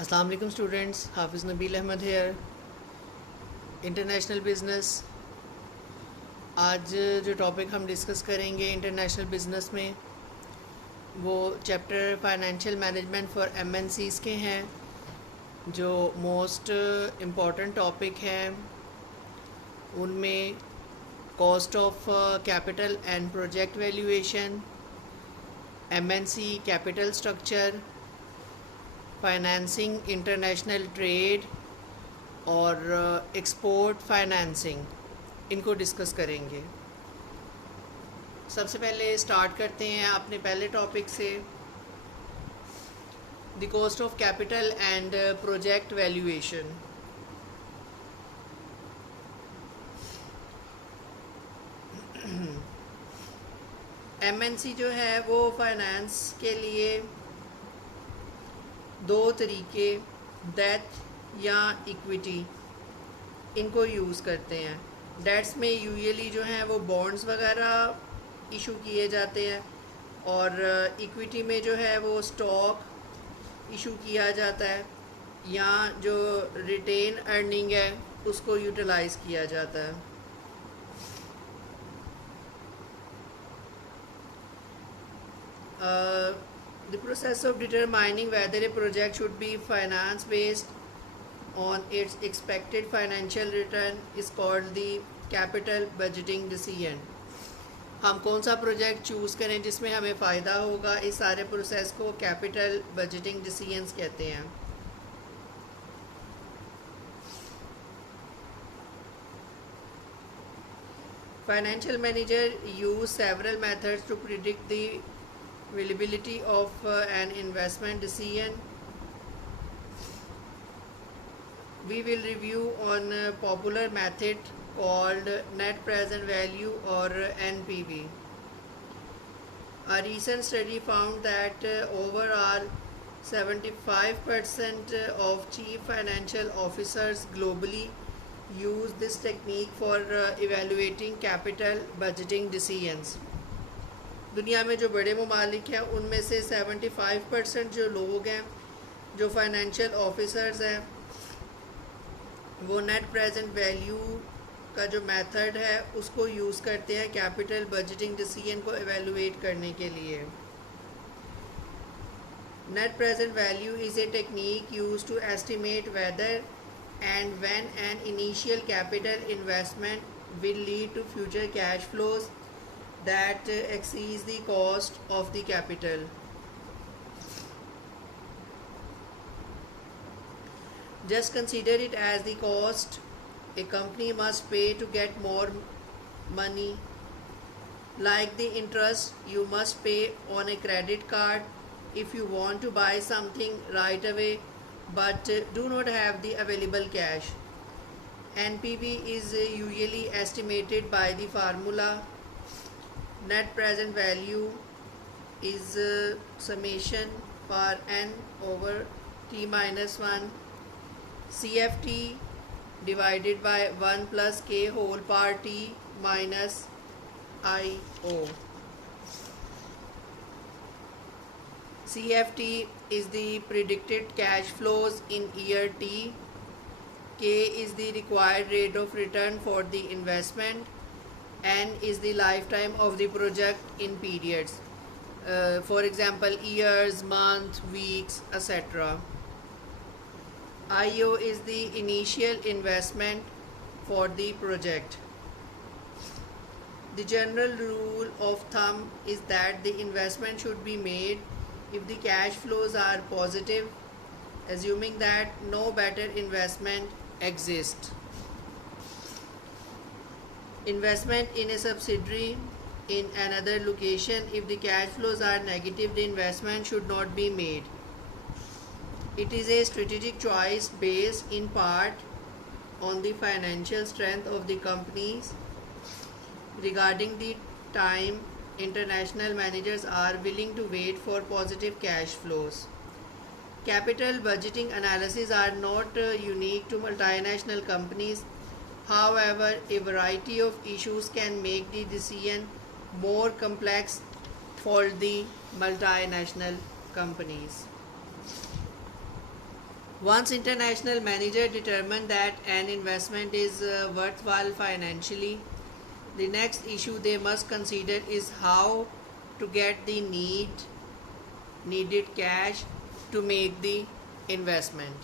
अस्सलाम वालेकुम students, Hafiz Nabeel Ahmed here. International business. आज जो टॉपिक हम डिस्कस करेंगे इंटरनेशनल बिज़नेस में वो chapter financial management for MNCs के हैं, जो मोस्ट इम्पॉर्टेंट टॉपिक हैं। उनमें cost of capital and project valuation, MNC capital structure, financing international trade और एक्सपोर्ट फाइनेंसिंग, इनको डिस्कस करेंगे। सबसे पहले स्टार्ट करते हैं अपने पहले टॉपिक से, the cost of capital and project valuation. MNC जो है वो फाइनेंस के लिए दो तरीके, डेट या इक्विटी, इनको यूज़ करते हैं। डेट्स में यूजुअली जो है वो बॉन्ड्स वगैरह इशू किए जाते हैं, और इक्विटी में जो है वो स्टॉक इशू किया जाता है, या जो रिटेन अर्निंग है उसको यूटिलाइज़ किया जाता है। The process of determining whether a project should be finance based on its expected financial return is called the capital budgeting decision. हम कौन सा प्रोजेक्ट चूज़ करें जिसमें हमें फ़ायदा होगा, इस सारे प्रोसेस को कैपिटल बजटिंग डिसीजंस कहते हैं। Financial manager use several methods to predict the availability of an investment decision. We will review on a popular method called net present value or NPV. A recent study found that overall 75% of chief financial officers globally use this technique for evaluating capital budgeting decisions. दुनिया में जो बड़े ममालिक हैं उनमें से 75% जो लोग हैं, जो फाइनेंशियल ऑफिसर्स हैं, वो नेट प्रेजेंट वैल्यू का जो मेथड है उसको यूज़ करते हैं कैपिटल बजटिंग डिसीजन को एवेलुएट करने के लिए। Net present value is a technique use to estimate whether and when an initial capital investment will lead to future cash flows that exceeds the cost of the capital. Just consider it as the cost a company must pay to get more money, like the interest you must pay on a credit card if you want to buy something right away but do not have the available cash. NPV is usually estimated by the formula net present value is summation for n over t minus 1 CFT divided by 1 plus k whole power t minus IO. CFT is the predicted cash flows in year T. K is the required rate of return for the investment. N is the lifetime of the project in periods. For example, years, months, weeks, etc. IO is the initial investment for the project. The general rule of thumb is that the investment should be made if the cash flows are positive, assuming that no better investment exists. Investment in a subsidiary in another location, if the cash flows are negative, the investment should not be made. It is a strategic choice based in part on the financial strength of the companies. Regarding the time international managers are willing to wait for positive cash flows. Capital budgeting analyses are not unique to multinational companies. However, a variety of issues can make the decision more complex for the multinational companies. Once international manager determine that an investment is worthwhile financially, the next issue they must consider is how to get the needed cash to make the investment.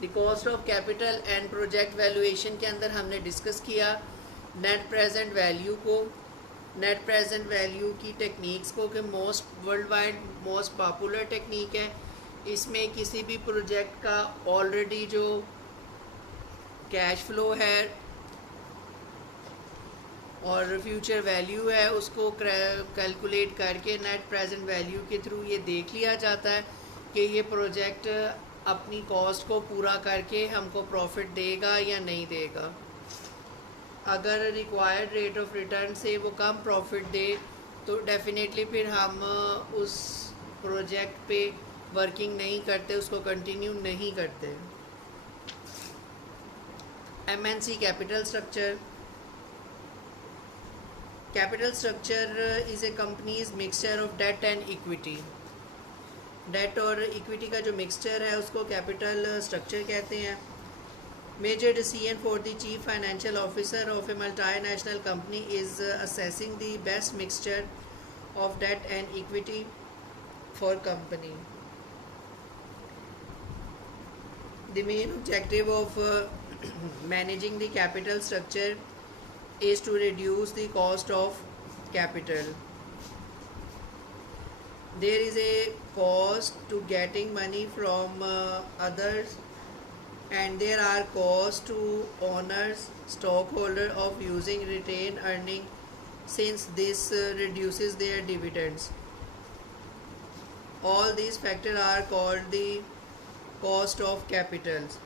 The cost of capital and project valuation के अंदर हमने discuss किया net present value को, net present value की techniques को कि most world wide most popular technique है। इसमें किसी भी प्रोजेक्ट का ऑलरेडी जो कैश फ्लो है और फ्यूचर वैल्यू है उसको कैलकुलेट करके नेट प्रेजेंट वैल्यू के थ्रू ये देख लिया जाता है कि ये प्रोजेक्ट अपनी कॉस्ट को पूरा करके हमको प्रॉफिट देगा या नहीं देगा। अगर रिक्वायर्ड रेट ऑफ रिटर्न से वो कम प्रॉफिट दे तो डेफिनेटली फिर हम उस प्रोजेक्ट पे वर्किंग नहीं करते, उसको कंटिन्यू नहीं करते। MNC capital structure. Capital structure is a company's mixture of debt and equity. Debt और इक्विटी का जो मिक्सचर है उसको कैपिटल स्ट्रक्चर कहते हैं। Major decision for the chief financial officer of a multinational company is assessing the best mixture of debt and equity for company. The main objective of managing the capital structure is to reduce the cost of capital. There is a cost to getting money from others, and there are costs to owners, stockholder of using retained earning, since this reduces their dividends. All these factors are called the cost of capitals.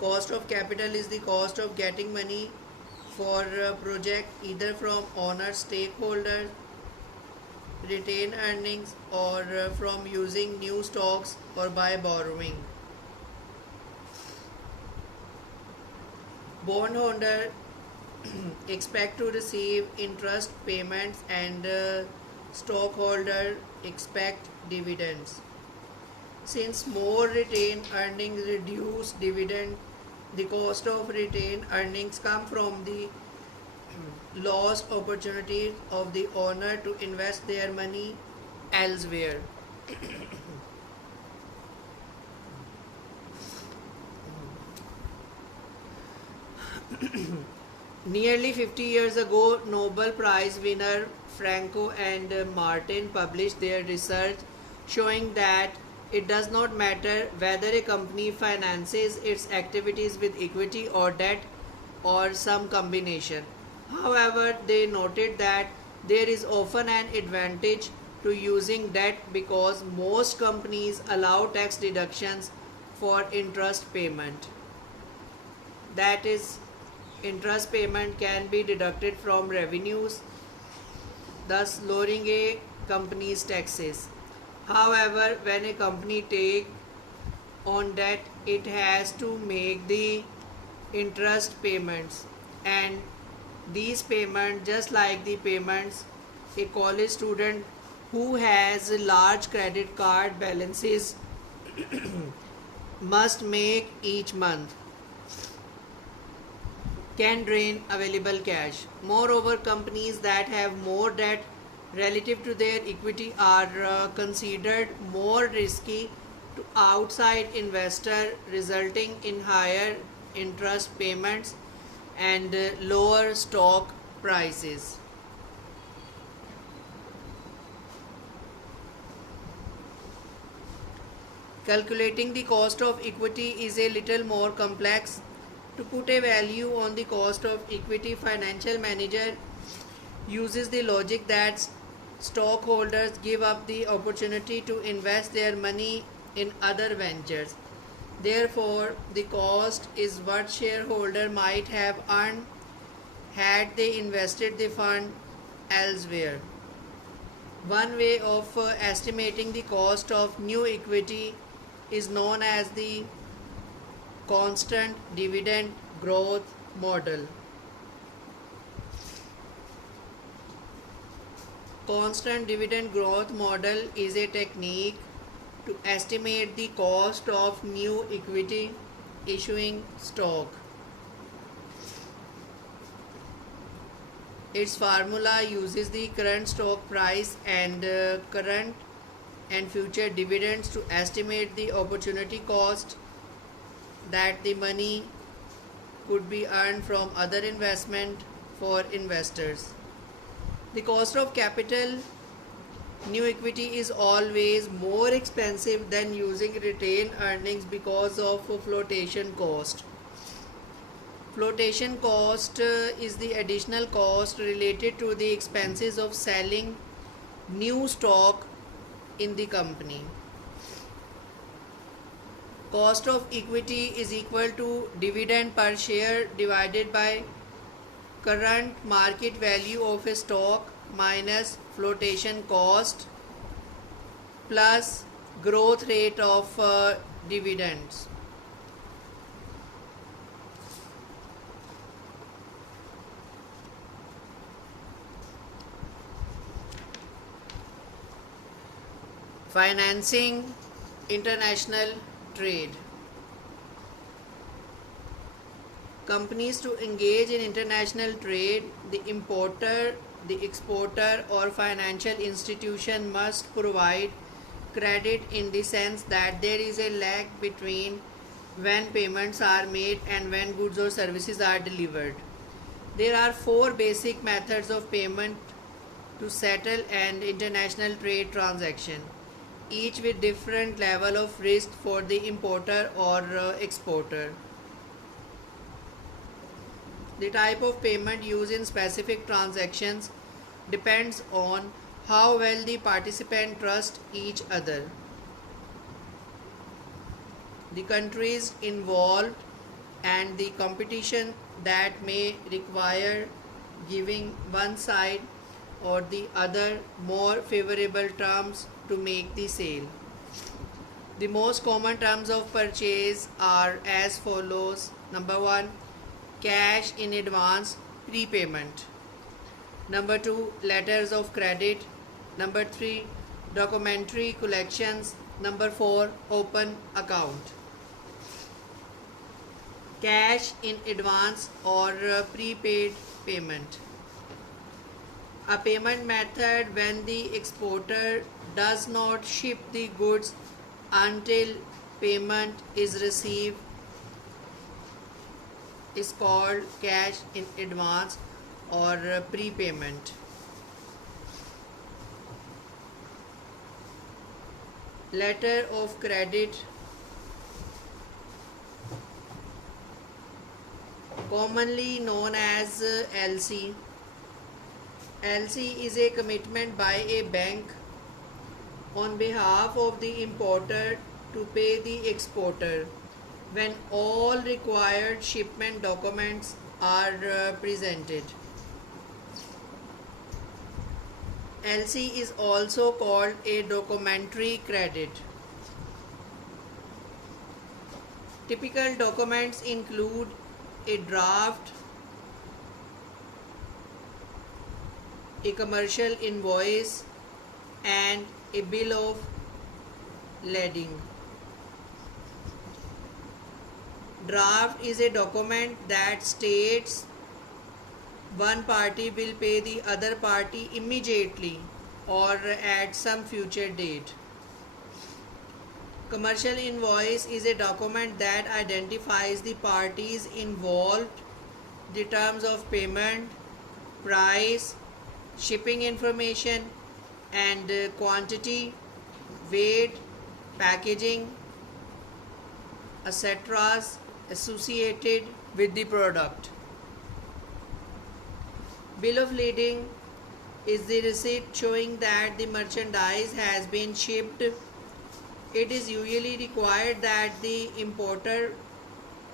Cost of capital is the cost of getting money for a project either from owner, stakeholders, retained earnings, or from using new stocks or by borrowing. Bondholder expect to receive interest payments and stockholder expect dividends. Since more retained earnings reduce dividend, the cost of retained earnings come from the lost opportunity of the owner to invest their money elsewhere. Nearly 50 years ago, Nobel Prize winner Franco and Martin published their research showing that it does not matter whether a company finances its activities with equity or debt or some combination. However, they noted that there is often an advantage to using debt because most companies allow tax deductions for interest payment. That is, interest payment can be deducted from revenues, thus lowering a company's taxes. However, when a company takes on debt, it has to make the interest payments, and these payments, just like the payments a college student who has large credit card balances must make each month, can drain available cash. Moreover, companies that have more debt relative to their equity are considered more risky to outside investor, resulting in higher interest payments and lower stock prices. Calculating the cost of equity is a little more complex. To put a value on the cost of equity, financial manager uses the logic that stockholders give up the opportunity to invest their money in other ventures. Therefore, the cost is what shareholder might have earned had they invested the fund elsewhere. One way of estimating the cost of new equity is known as the constant dividend growth model. Constant dividend growth model is a technique to estimate the cost of new equity issuing stock. Its formula uses the current stock price and current and future dividends to estimate the opportunity cost that the money could be earned from other investment for investors. The cost of capital new equity is always more expensive than using retained earnings because of flotation cost. Flotation cost is the additional cost related to the expenses of selling new stock in the company. Cost of equity is equal to dividend per share divided by current market value of a stock minus flotation cost plus growth rate of dividends. Financing international trade. Companies to engage in international trade, the importer, the exporter or financial institution must provide credit in the sense that there is a lag between when payments are made and when goods or services are delivered. There are four basic methods of payment to settle an international trade transaction, each with different level of risk for the importer or exporter. The type of payment used in specific transactions depends on how well the participants trust each other, the countries involved, and the competition that may require giving one side or the other more favorable terms to make the sale. The most common terms of purchase are as follows. Number 1, cash in advance, prepayment. Number 2, letters of credit. Number 3, documentary collections. Number 4, open account. Cash in advance or prepaid payment. A payment method when the exporter does not ship the goods until payment is received is called cash in advance or prepayment. Letter of credit, commonly known as LC. LC is a commitment by a bank on behalf of the importer to pay the exporter when all required shipment documents are presented. LC is also called a documentary credit. Typical documents include a draft, a commercial invoice, and a bill of lading. Draft is a document that states one party will pay the other party immediately or at some future date. Commercial invoice is a document that identifies the parties involved, the terms of payment, price, shipping information, and quantity, weight, packaging, etc. associated with the product. Bill of lading is the receipt showing that the merchandise has been shipped. It is usually required that the importer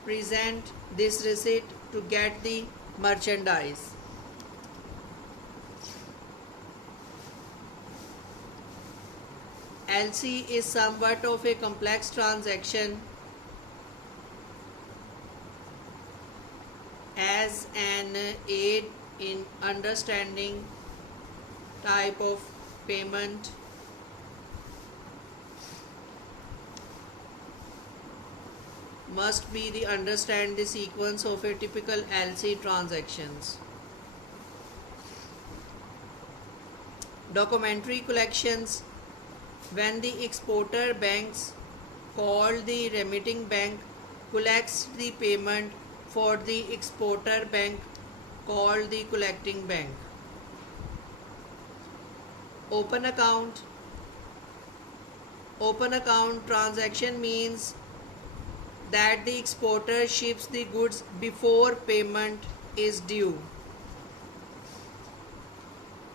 present this receipt to get the merchandise. LC is somewhat of a complex transaction as an aid in understanding type of payment. must be the understand the sequence of a typical LC transactions. Documentary collections. When the exporter banks called the remitting bank collects the payment for the exporter bank called the collecting bank. Open account. Open account transaction means that the exporter ships the goods before payment is due.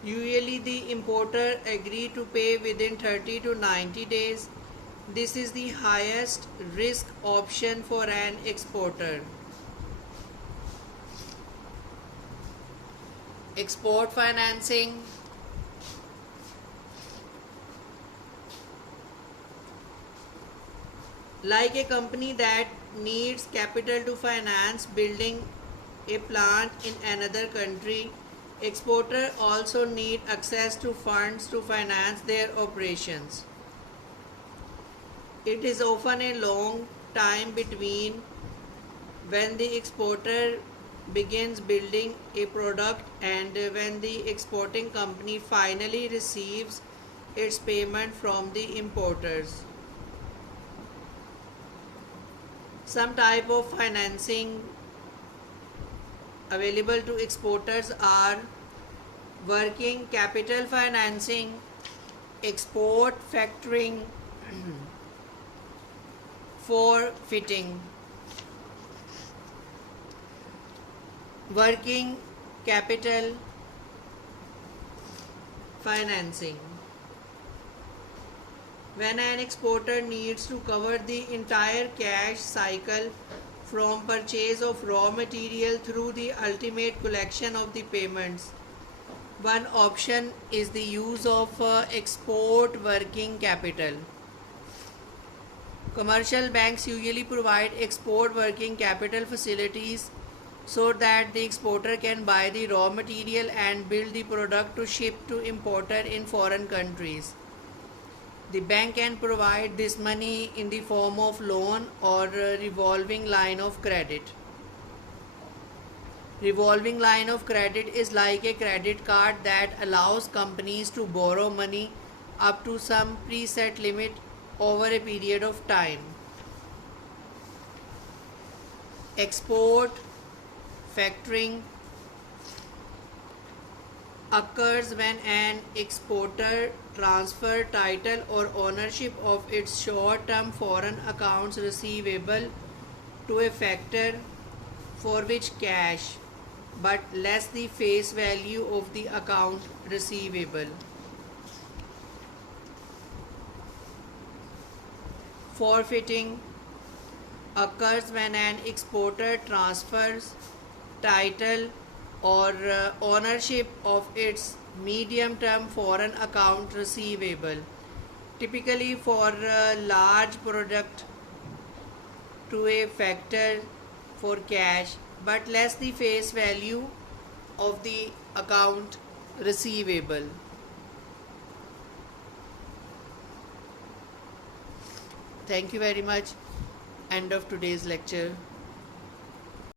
Usually the importer agree to pay within 30 to 90 days. This is the highest risk option for an exporter. Export financing. Like a company that needs capital to finance building a plant in another country, exporters also need access to funds to finance their operations. It is often a long time between when the exporter begins building a product and when the exporting company finally receives its payment from the importers. Some type of financing available to exporters are working capital financing, export factoring, forfeiting. Working capital financing. When an exporter needs to cover the entire cash cycle from purchase of raw material through the ultimate collection of the payments, one option is the use of export working capital. Commercial banks usually provide export working capital facilities so that the exporter can buy the raw material and build the product to ship to importer in foreign countries. The bank can provide this money in the form of loan or revolving line of credit. Revolving line of credit is like a credit card that allows companies to borrow money up to some preset limit over a period of time. Export factoring occurs when an exporter transfers title or ownership of its short-term foreign accounts receivable to a factor for which cash but less the face value of the account receivable. Forfeiting occurs when an exporter transfers title or ownership of its medium-term foreign account receivable, typically for a large product, to a factor for cash but less the face value of the account receivable. Thank you very much. End of today's lecture.